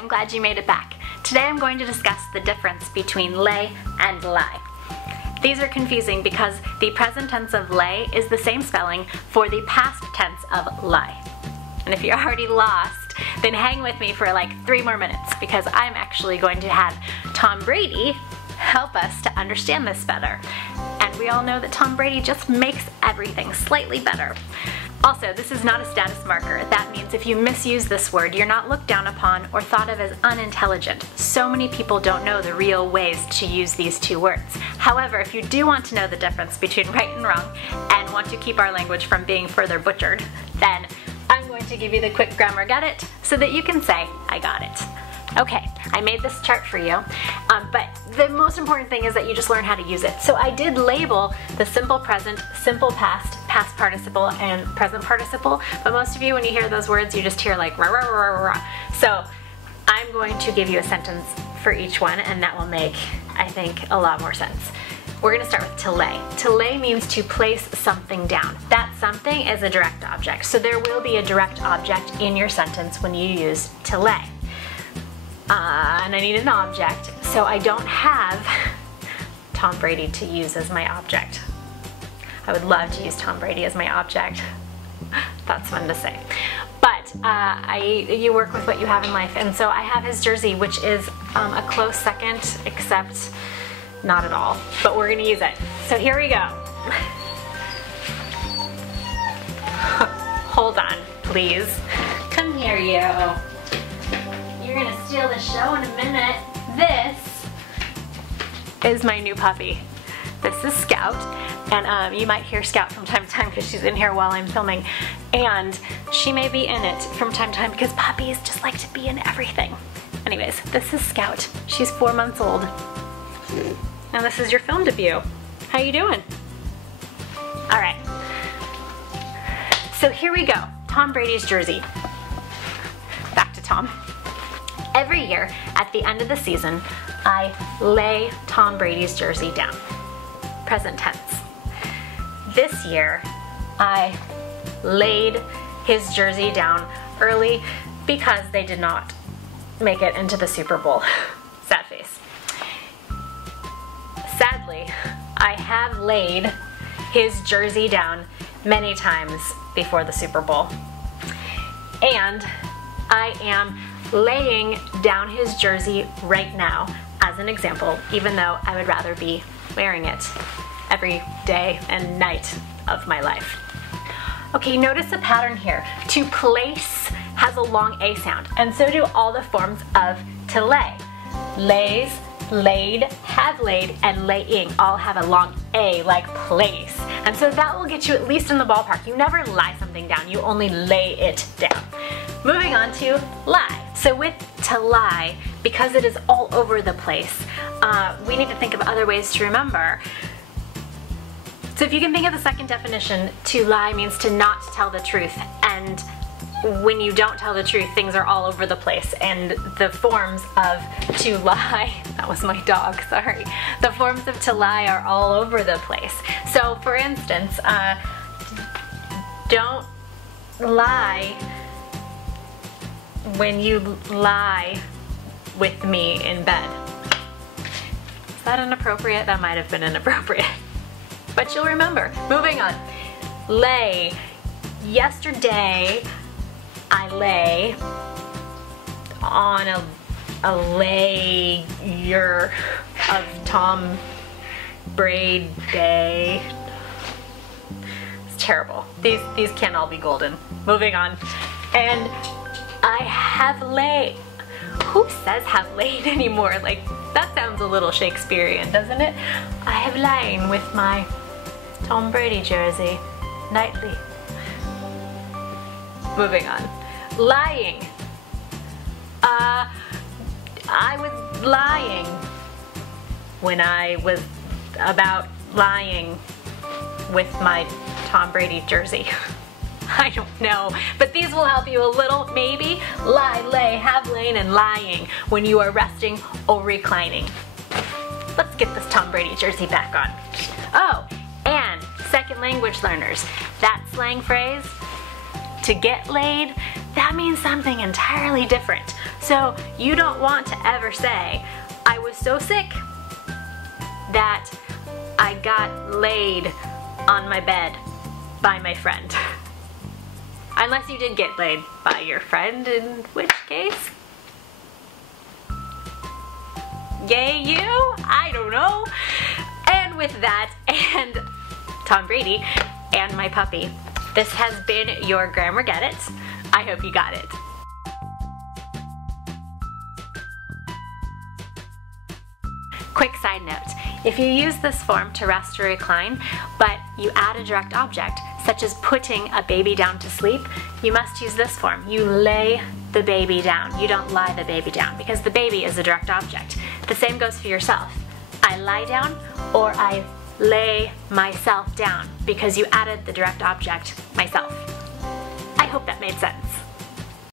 I'm glad you made it back. Today I'm going to discuss the difference between lay and lie. These are confusing because the present tense of lay is the same spelling for the past tense of lie. And if you're already lost, then hang with me for like 3 more minutes because I'm actually going to have Tom Brady help us to understand this better. And we all know that Tom Brady just makes everything slightly better. Also, this is not a status marker. That means if you misuse this word, you're not looked down upon or thought of as unintelligent. So many people don't know the real ways to use these 2 words. However, if you do want to know the difference between right and wrong and want to keep our language from being further butchered, then I'm going to give you the quick grammar get it so that you can say, I got it. Okay, I made this chart for you, but the most important thing is that you just learn how to use it. So I did label the simple present, simple past, past participle, and present participle, but most of you, when you hear those words, you just hear like rah, rah, rah, rah, rah. So I'm going to give you a sentence for each one, and that will make, I think, a lot more sense. We're going to start with to lay. To lay means to place something down. That something is a direct object, so there will be a direct object in your sentence when you use to lay. And I need an object, so I don't have Tom Brady to use as my object. I would love to use Tom Brady as my object. That's fun to say. But you work with what you have in life, and so I have his jersey, which is a close second, except not at all. But we're gonna use it. So here we go. Hold on, please. Come here, you. You're gonna steal the show in a minute. This is my new puppy. This is Scout, and you might hear Scout from time to time because she's in here while I'm filming, and she may be in it from time to time because puppies just like to be in everything. Anyways, this is Scout. She's 4 months old. Now this is your film debut. How you doing? All right. So here we go. Tom Brady's jersey. Back to Tom. Every year, at the end of the season, I lay Tom Brady's jersey down. Present tense. This year, I laid his jersey down early because they did not make it into the Super Bowl. Sad face. Sadly, I have laid his jersey down many times before the Super Bowl. And I am laying down his jersey right now as an example, even though I would rather be wearing it every day and night of my life. Okay, notice a pattern here. To place has a long A sound, and so do all the forms of to lay. Lays, laid, have laid, and laying all have a long A like place. And so that will get you at least in the ballpark. You never lie something down, you only lay it down. Moving on to lie. So with to lie, because it is all over the place, we need to think of other ways to remember. So if you can think of the second definition, to lie means to not tell the truth, and when you don't tell the truth, things are all over the place, and the forms of to lie, that was my dog, sorry. The forms of to lie are all over the place. So for instance, don't lie when you lie with me in bed. Is that inappropriate? That might have been inappropriate. But you'll remember. Moving on. Lay. Yesterday, I lay on a layer of Tom Brady day. It's terrible. These can't all be golden. Moving on. And I have laid. Who says have laid anymore? Like, that sounds a little Shakespearean, doesn't it? I have lain with my Tom Brady jersey nightly. Moving on. Lying. I was lying when I was about lying with my Tom Brady jersey. I don't know, but these will help you a little, maybe. Lie, lay, have lain, and lying when you are resting or reclining. Let's get this Tom Brady jersey back on. Oh, and second language learners, that slang phrase, To get laid, that means something entirely different. So you don't want to ever say, I was so sick that I got laid on my bed by my friend. Unless you did get laid by your friend, in which case, yay you? I don't know. And with that, and Tom Brady, and my puppy, this has been your Grammar Get It. I hope you got it. Quick side note, if you use this form to rest or recline, but you add a direct object, such as putting a baby down to sleep, you must use this form. You lay the baby down. You don't lie the baby down, because the baby is a direct object. The same goes for yourself. I lie down, or I lay myself down, because you added the direct object, myself. I hope that made sense.